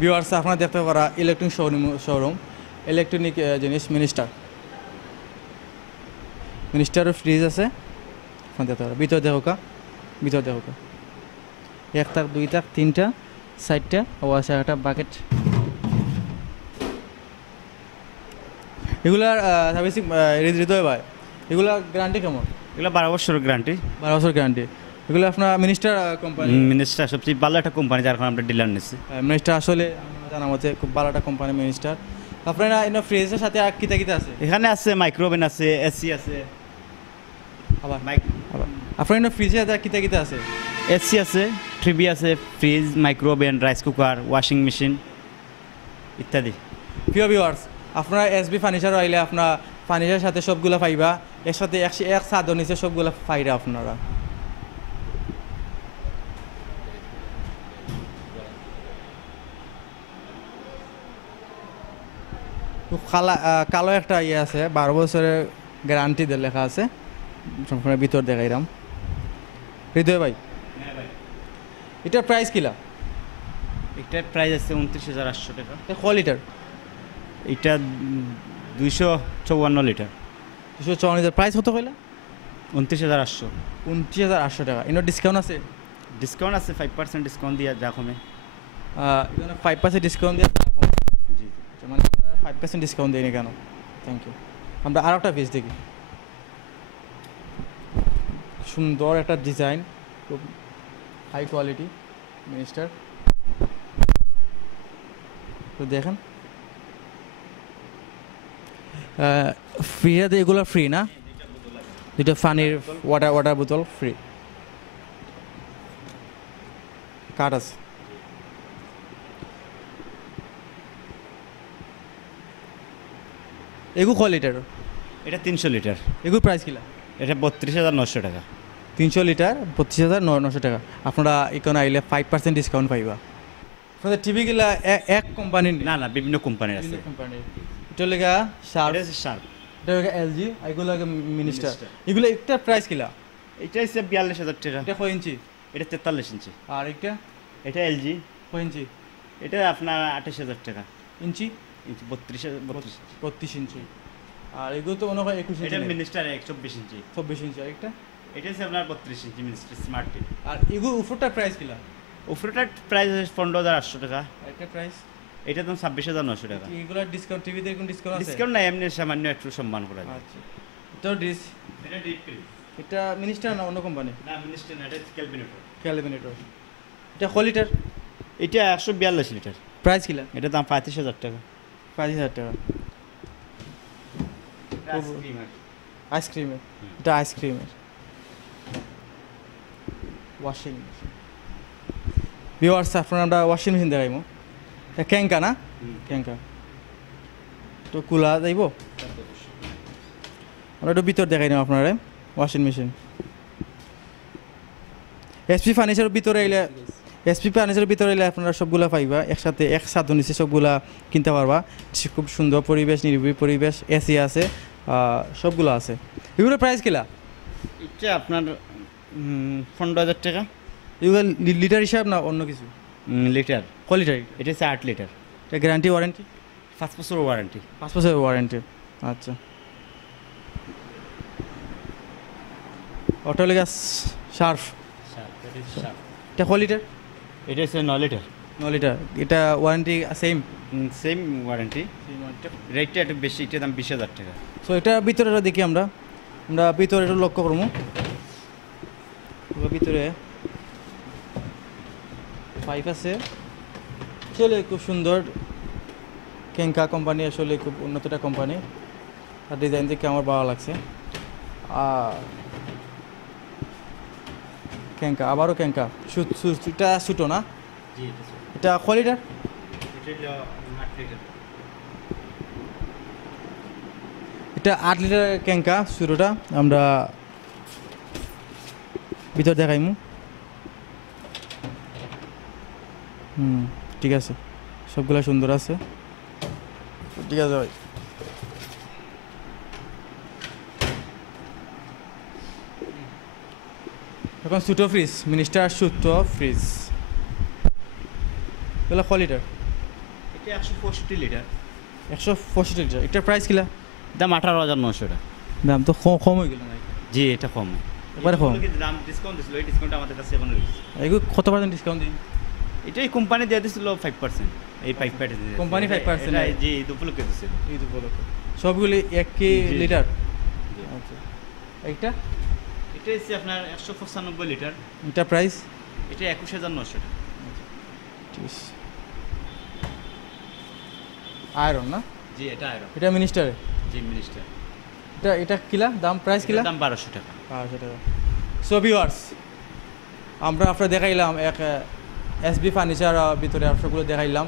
Viewers আপনারা দেখতে পারা ইলেকট্রনিক শোরুম ইলেকট্রনিক জিনিস মিনিস্টারের ফ্রিজ আছে আপনারা দেখতে পারা ভিতর দেখোকা একটা দুইটা তিনটা চারটা ও আছে একটা বাকেট এগুলার সার্ভিসিং হৃদয় ভাই এগুলা গ্যারান্টি কেমন? এগুলো 12 বছরের গ্যারান্টি। 12 বছর গ্যারান্টি। এগুলো আপনার মিনিস্টার কোম্পানি? মিনিস্টার সবচেয়ে ভালো একটা কোম্পানি, যার কারণে আমরা ডিলার নিচ্ছি। মিনিস্টার আসলে জানা মতে খুব ভালো একটা কোম্পানি মিনিস্টার। আপনারা এখানে ফ্রিজের সাথে আর কিতা আছে? এখানে আছে মাইক্রোওভেন আছে, এসি আছে, আবার আপনার এখানে ফ্রিজের সাথে আর কিতা আছে? এসি আছে, টিভি আছে, fridge, micro oven, rice cooker, washing machine ইত্যাদি। প্রিয় ভিউয়ার্স, আপনারা এসবি ফার্নিচার আইলে আপনার ফার্নিচারের সাথে সবগুলো পাইবা, এর সাথে এক ছাদের নিচে সবগুলো পাইরা আপনারা। খুব কালো একটা ইয়ে আছে, 12 বছরের গ্যারান্টি দিয়ে লেখা আছে, ভিতর দেখাইলাম। হৃদয় ভাই, এটার প্রাইস কিলা? এটার প্রাইস আছে 29,800 টাকা। কয় লিটার? এটা 254 লিটার। 254 লিটার। প্রাইস কত কইলা? 29,800। 29,800 টাকা। এর ডিসকাউন্ট আছে? ডিসকাউন্ট আছে, 5% ডিসকাউন্ট দিয়ে যা কমে। এখানে 5% ডিসকাউন্ট দিয়ে যা কমে। জি, মানে আপনারা 5% ডিসকাউন্ট দেয়নি কেন? Thank you. আমরা আর একটা পিস দেখি। সুন্দর একটা ডিজাইন, খুব হাই কোয়ালিটি মিনিস্টার। তো দেখেন ফ্রিতে এগুলো ফ্রি না? দুটো পানির ওয়াটার বোতল ফ্রি। কার্ড আছে। এগু কয় লিটার? এটা 300 লিটার। এগুর প্রাইস কিলা? এটা 32,900 টাকা। 300 লিটার 32,900 টাকা। আপনারা এখানে আইলে 5% ডিসকাউন্ট পাইবা। আপনাদের টিভি গুলা এক কোম্পানির? না না, বিভিন্ন কোম্পানির আছে। কোম্পানির এটা লেগা শার্প, এটা লেগা এলজি, এগুলো লেগা মিনিস্টার। এগুলো একটা প্রাইস কিলা? এটা হচ্ছে 42,000 টাকা। এটা কয় ইঞ্চি? এটা 43 ইঞ্চি। আর এটা এলজি। কয় ইঞ্চি? এটা আপনার 28,000 টাকা। ইঞ্চি? 32 ইঞ্চি। আর এগুলো তো মনে হয় 21 ইঞ্চি। এটা মিনিস্টার 24 ইঞ্চি। 24 ইঞ্চি। আরেকটা এটা হচ্ছে আপনার 32 ইঞ্চি মিনিস্টার স্মার্ট টিভি। আর এগুলো উপরটার প্রাইস কিলা? উপরটার প্রাইস 15,800 টাকা। একটা প্রাইস এটা তো 26,900 টাকা। এগুলো ডিসকাউন্ট, টিভিতে কোন ডিসকাউন্ট আছে? ডিসকাউন্ট নাই, এমনি সামান্য একটু সম্মান করা যায়। আচ্ছা, এটা ডিপ প্রিন্ট। এটা মিনিস্টার না অন্য কোম্পানি? না, মিনিস্টার না, এটা ক্যালভিনেটর। এটা কয় লিটার? এটা 142 লিটার। প্রাইস কিলা? এটা দাম 35,000 টাকা। 35,000 টাকা। আইসক্রিমের। এটা আইসক্রিমের ওয়াশিং মেশিন। ভিউয়ার্স, আপনারা আমরা ওয়াশিং মেশিন দেখাইমো। ক্যাঙ্কা না? ক্যাঙ্কা তো কুলা যাইব। আমরা একটু ভিতর দেখাই না আপনারা ওয়াশিং মেশিন। এসপি ফার্নিচারের ভিতরে এলে আপনারা সবগুলা পাইবা একসাথে, এক ছাদের নিচে সবগুলা কিনতে পারবা। খুব সুন্দর পরিবেশ, নিরিবিলি পরিবেশ, এসি আছে, সবগুলো আছে। এগুলো প্রাইস কিলা? এটা আপনার 15,000 টাকা। এগুলো লিটার হিসাব না অন্য কিছু? লিটার। কয় লিটার? এটা হচ্ছে 8 লিটার। এটা গ্যারান্টি ওয়ারেন্টি? 5 বছরের ওয়ারেন্টি। 5 বছরের ওয়ারেন্টি। আচ্ছা। অটো লেগা শার্প। এটা কয় লিটার? এটা হচ্ছে 9 লিটার। 9 লিটার। এটা ওয়ারেন্টি সেম ওয়ারেন্টি। রেটটা একটু বেশি, এটার দাম 20,000 টাকা। সো এটা ভিতরে দেখি আমরা ভিতরে একটু লক্ষ্য করবো। ভিতরে পাইপ আছে, আসলে খুব সুন্দর। ক্যাঙ্কা কোম্পানি আসলে খুব উন্নত একটা কোম্পানি, আর ডিজাইন দেখে আমার ভালো লাগছে। ক্যাঙ্কা, আবারও ক্যাঙ্কা। এটা ছোটো না? এটা কয় লিটার? এটা 8 লিটার ক্যাঙ্কা ছোটোটা। আমরা ভিতর দেখাইমু। ঠিক আছে, সবগুলা সুন্দর আছে। ঠিক আছে ভাই। এখন ছোটো ফ্রিজ, মিনিস্টার ছোটো ফ্রিজ, এগুলো কয় লিটার? এটা 165 লিটার 165 লিটার। এটার প্রাইস কিলা? দাম 18,900 টাকা। দাম তো কম হয়ে গেল না? জি এটা কম, এবারে কম। দাম ডিসকাউন্ট দিছিল, এই ডিসকাউন্ট আমাদের কাছে এখন রয়েছে। এগুলো কত পার্সেন্ট ডিসকাউন্ট দিন? এটাই কোম্পানি দিয়ে দিছিল 5%, এই 5%। কোম্পানি 5% জি ঈদ উপলক্ষে দিছিল। ঈদ উপলক্ষে সবগুলি 1 লিটার। আচ্ছা এইটা? এটা হচ্ছে আপনার 195 লিটার। এটা প্রাইস? এটা 21,900 টাকা। আয়রন না? জি এটা আয়রন। এটা মিনিস্টারে? জি মিনিস্টার। এটা কিলা দাম, প্রাইস কিলা? দাম 1200 টাকা। 1200 টাকা। সো ভিউয়ার্স, আমরা আপনার দেখাইলাম এক এসবি ফার্নিচার ভিতরে সবগুলো দেখাইলাম।